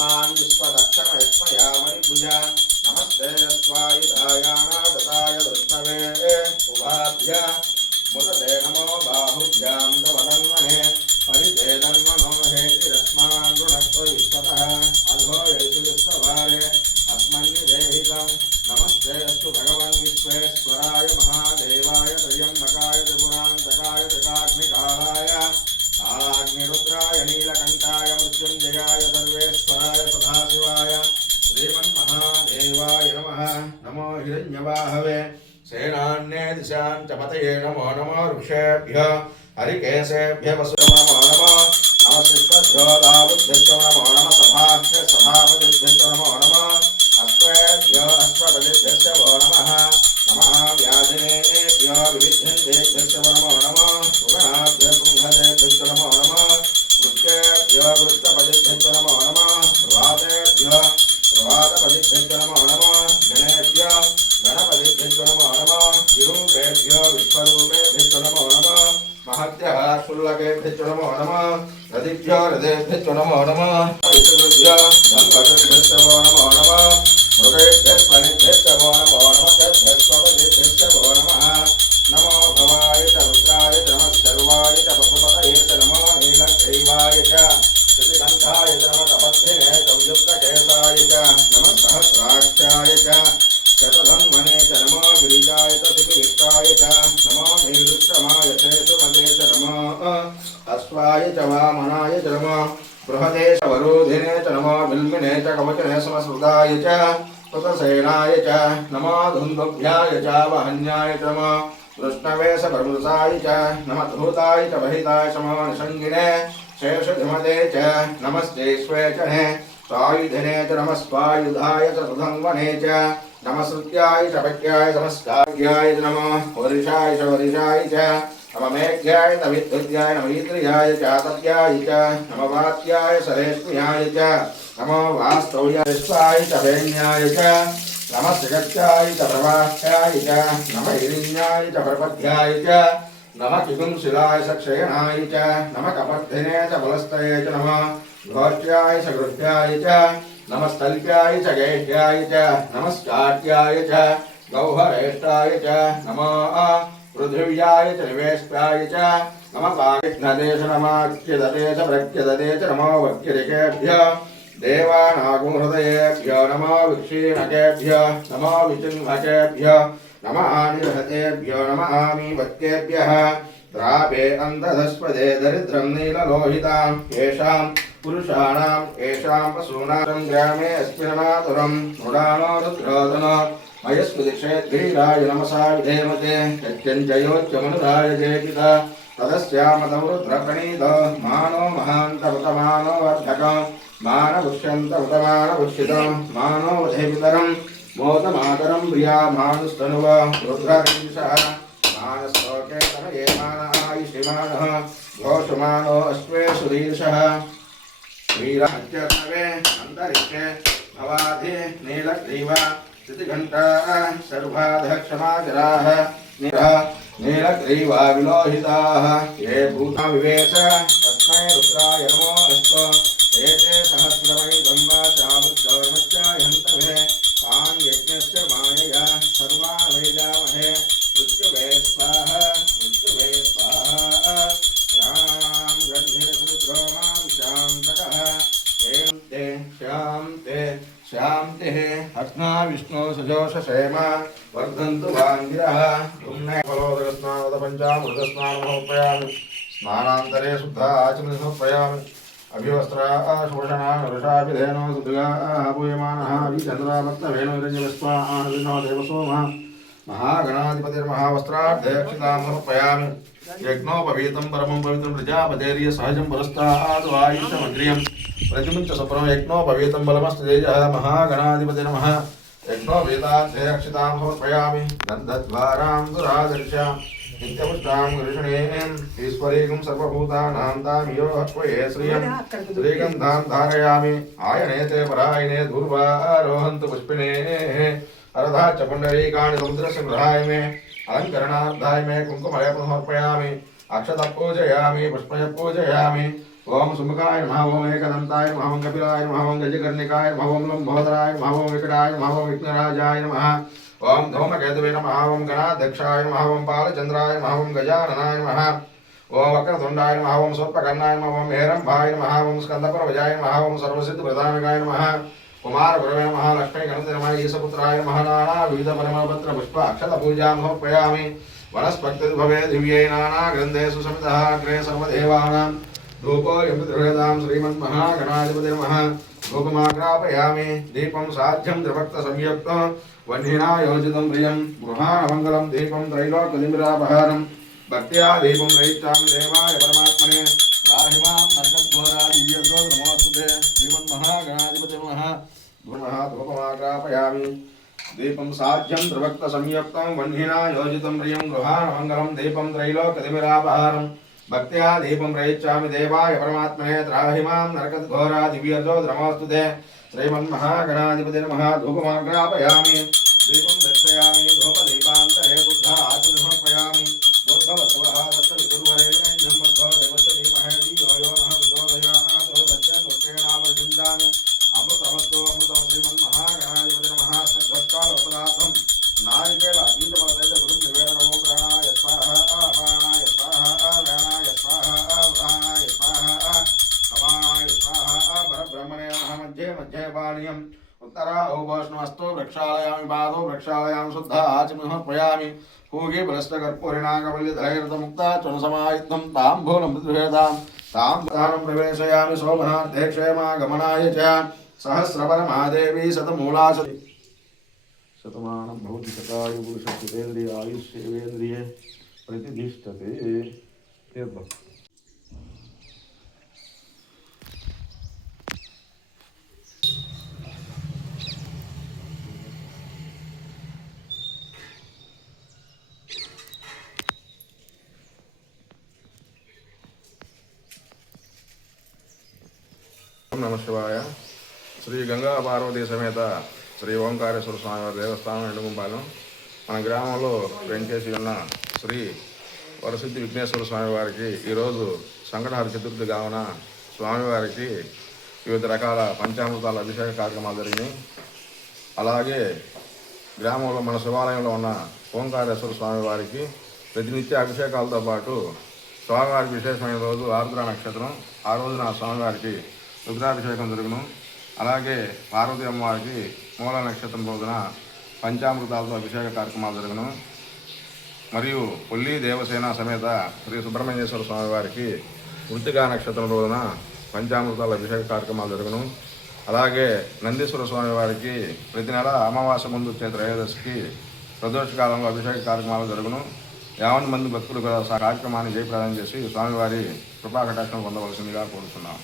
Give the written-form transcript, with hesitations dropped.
तस्मान् विश्वदक्षमयस्मयामणिभुजा नमस्ते स्वायुधायानागताय विष्णवे उभाभ्य मुदते नमो बाहुभ्यां तवदन्मने परितेदन्मनो हेतिरस्मान् ऋणक्व विश्वतः अधो येषु विश्वभारे अस्मन्निदेहितं नमस्ते अस्तु भगवन् विश्वेश्वराय महादेवाय त्र्यम्बकाय त्रिपुरान्तकाय त्रिकाग्निकालाय कालाग्निरुद्राय नीलकण्ठाय मृत्युञ्जयाय सर्वेश्वराय सदाशिवाय श्रीमन्महादेवाय नमः। नमो हिरण्यवाहवे सेनान्ये दिशां च पतये नमो नमो ऋषेभ्यः हरिकेशेभ्यः वसुदेव नमो नमः नमस्तेभ्यो दावुद्भ्यो नमो नमः सभाभ्यः सभापतिभ्यो नमो नमः अश्वेभ्यो अश्वपतिभ्यो नमः नमः व्याधिनेभ्यो विविध्यन्तेभ्यो नमो नमः सुगणाभ्यो कुम्भजेभ्यो नमो नमः वृक्षेभ्यो वृक्षपतिभ्यो नमो नमः प्रभातेभ्यो प्रभातपतिभ्यो नमो नमः गणेभ्यो गणपतिभ्यो नमो नमः विरूपेभ्यो विश्वरूपेभ्यो नमो नमः महत्यः शुल्लकेभ्यो नमो नमः रतिभ्यो हृदयेभ्यो नमो नमः ऋषिभ्यो धन्वशेभ्यो नमो नमः मृगेभ्यः स्वनेभ्यो नमो नमः तेभ्यः नमः नमो भवाय च रुद्राय च नमः सर्वाय च पशुपतये च नमो नीलग्रीवाय च श्रीकण्ठाय च नमः तपस्विने च युक्तकेशाय च नमः सहस्राक्षाय च शतधन्वने च नमो गिरिजाय च सुविष्टाय च नमो नीलुत्तमाय च सुमते च नमो अश्वाय च वामनाय च नमो बृहदे च वरोधिने च नमो बिल्मिने च कवचने समसृताय च कृतसेनाय च नमो धुन्धुभ्याय च वहन्याय च नमो कृष्णवे च प्रमृताय च नमः धूताय च वहिताय च नमो निषङ्गिने शेषधिमते च नमस्तेष्वे च स्वायुधिने च नमः स्वायुधाय च सुधन्वने च नमः श्रुत्याय च पक्याय नमस्कार्याय च नमः वरिषाय च नमः मेघ्याय च विद्युत्याय नमः ईन्द्रियाय च आतत्याय च नमः वात्याय च रेश्म्याय च नमः वास्तव्याय विश्वाय च वेण्याय च नमः जगत्याय च प्रवाह्याय च नमः हिरण्याय च प्रपद्याय च नमः किगुंशिलाय च क्षयणाय च नमः कपर्धिने च बलस्तये च नमः घोष्ट्याय च गृह्याय च नमः स्थल्प्याय च गेह्याय च नमः स्काट्याय च गौहरेष्टाय च नमः पृथिव्याय च निवेष्टाय च नमः पाविघ्नते च नमः अच्युतते च प्रच्युतते च नमो वक्यरिकेभ्यः देवानागुहृदयेभ्यो नमो विक्षीणकेभ्यः नमो विचिह्नकेभ्यः नमः आनिर्हतेभ्यो नमः आमीवक्येभ्यः द्रापे अन्धधस्पदे दरिद्रं नीललोहितां येषां पुरुषाणां येषां पशूनां ग्रामे अस्मिन्नातुरं मृडानो रुद्रोदनो मयस्मृतिक्षेद्वीराय नमसा विधेमते यत्यञ्जयोच्चमनुराय जेपिता तदस्यामतं रुद्रप्रणीत मानो महान्तवतमानो वर्धकं मानवुष्यन्तवतमानवुक्षितं मानो वधेपितरं मोदमातरं प्रिया मानुस्तनुव रुद्ररीशः मानस्तोके तनये मानायुषिमानः घोषमानो अश्वे सुदीर्षः वीराच्यर्णवे अन्तरिक्षे भवाधि नीलग्रीवा स्थितिघण्टा सर्वाधक्षमाचराः नीलग्रीवा विलोहिताः ये भूता विवेश तस्मै रुद्राय नमो अस्तु एते सहस्रमयितं वाचामुच्चौर्मच्चायन्तवे तान् यज्ञस्य मायया सर्वान् वैजामहे मृत्युवे स्वाहा श्यां गन्धिरुद्रो मां शान्तकः शान्तिः हस्ना विष्णु सजोषसेम वर्धन्तु वाङ्गिरः पुण्ये फलोदकस्नानपञ्चामृतस्नानमोपयामि स्नानान्तरे शुद्धा आचमनं समर्पयामि अभिवस्त्राशोषणान् वृषाभिधेनो सुदृगाः पूयमानः अभिचन्द्रामत्तवेणो निरञ्जविश्वा आनविनो देवसोमः महागणाधिपतिर्महावस्त्राढ्यक्षितां समर्पयामि यज्ञोपवीतं परमं पवित्रं प्रजापतेर्य सहजं पुरस्तात् वायुषमग्रियं प्रजमुच्च सपरं यज्ञोपवीतं बलमस्तु तेजः महागणाधिपतिर्मः यज्ञोपवीताध्यक्षितां समर्पयामि गन्धद्वारां दुरादर्शां नित्यपुष्टां गृषणेन ईश्वरीं सर्वभूतानां तामियो हत्वये श्रियं श्रीगन्धां धारयामि आयनेते परायणे दूर्वारोहन्तु पुष्पिणे अरधा च पुण्डरीकाणि समुद्रस्य गृहाय मे अलङ्करणार्थाय मे कुङ्कुमलेपं समर्पयामि अक्षतः पूजयामि पुष्पं पूजयामि ओम सुमुखाय नमः ओम एकदंताय नमः ओम कपिलाय नमः ओम गजकर्णिकाय नमः ओम लंबोदराय नमः ओम विकटाय नमः ओम विघ्नराजाय नमः ओम धूमकेतवे नमः ओम गणाध्यक्षाय नमः ओम बालचंद्राय नमः ओम गजाननाय नमः ओम वक्रतुंडाय नमः ओम सर्पकर्णाय नमः ओम हेरंभाय नमः ओम स्कंदपर्वजाय नमः ओम सर्वसिद्धप्रदानकाय नमः कुमारगुरवे नमः लक्ष्मी गणपति नमः ईशपुत्राय नमः नाना विविध परमपत्र पुष्प अक्षत पूजां समर्पयामि वनस्पति भवे दिव्यै नाना ग्रन्थेषु समितः अग्रे सर्वदेवानां धूपो यमृतां श्रीमन्महागणाधिपति नमः धूपमाग्रापयामि दीपं साध्यं त्रिभक्तसंयुक्तं वह्निना योजितं प्रियं गृहाणमङ्गलं दीपं त्रैलोक्यदिमिरापहारं भक्त्या दीपं प्रयच्छामि देवाय परमात्मने राहिमां नरकघोरादिव्यर्गो नमोऽस्तुते श्रीमन्महागणाधिपति नमः धूपमाग्रापयामि दीपं साध्यं त्रिभक्तसंयुक्तं वह्निना योजितं प्रियं गृहाणमङ्गलं दीपं त्रैलोक्यदिमिरापहारं भक्त्या दीपं प्रयच्छामि देवाय परमात्मने त्राहिमां नरकघोरादिव्यर्गो नमोऽस्तुते श्रीमन्महागणाधिपति नमः धूपमाग्रापयामि दीपं दर्शयामि धूपदीपान्तरे बुद्ध आत्मनिर्मयामि बुद्धवत्सवः दत्तविदुर्वरेण्यं बद्धो देवस्य धीमहि धियो यो नः प्रचोदयात् दत्यं दक्षेणावर्जिञ्चामि अमृतमस्तु अमृतं श्रीमन्महागणाधिपति नमः सद्भक्तालपदार्थं नारिकेल बीजफलसहित गुरुं निवेदनमो प्राणाय स्वाहा अपानाय स्वाहा व्यानाय स्वाहा व्राणाय स्वाहा समाय स्वाहा परब्रह्मणे नमः मध्ये मध्ये पानीयम् उत्तरा औपोष्णमस्तु वृक्षालयामि पादौ वृक्षालयामि शुद्धा आचमनमर्पयामि पूगे बलस्तकर्पूरिणाकवल्यधैर्यमुक्ता चुनसमायुक्तं ताम्बूलं मृदुभेदां तां प्रवेशयामि सोमनार्थे क्षेमागमनाय च सहस्रपरमादेवी शतमूलासति शतमानं भवति शतायु पुरुषस्तेन्द्रिय आयुष्येवेन्द्रिये प्रतिष्ठते तीर्थम् नमः शिवाय श्री गंगा पार्वती समेत శ్రీ ఓంకారేశ్వర స్వామి వారి దేవస్థానం ఎండుగుంపాలెం మన గ్రామంలో వెంచేసి ఉన్న శ్రీ వరసిద్ధి విఘ్నేశ్వర స్వామి వారికి ఈరోజు సంకటహర చతుర్థి కావున స్వామివారికి వివిధ రకాల పంచామృతాల అభిషేక కార్యక్రమాలు జరిగినాయి. అలాగే గ్రామంలో మన శివాలయంలో ఉన్న ఓంకారేశ్వర స్వామి వారికి ప్రతినిత్య అభిషేకాలతో పాటు స్వామివారికి విశేషమైన రోజు ఆరుద్ర నక్షత్రం, ఆ రోజున స్వామివారికి రుద్రాభిషేకం జరుగును. అలాగే పార్వతీ అమ్మవారికి మూల నక్షత్రం రోజున పంచామృతాలతో అభిషేక కార్యక్రమాలు జరుగును. మరియు కొల్లి దేవసేన సమేత శ్రీ సుబ్రహ్మణ్యేశ్వర స్వామి వారికి వృత్తికా నక్షత్రం రోజున పంచామృతాల అభిషేక కార్యక్రమాలు జరుగును. అలాగే నందీశ్వర స్వామి వారికి ప్రతి నెల అమావాస్య ముందు వచ్చే త్రయోదశికి ప్రదోష కాలంలో అభిషేక కార్యక్రమాలు జరుగును. 50 మంది భక్తులు కార్యక్రమాన్ని జయప్రదం చేసి స్వామివారి కృపా కటాక్షం పొందవలసిందిగా కోరుతున్నాం.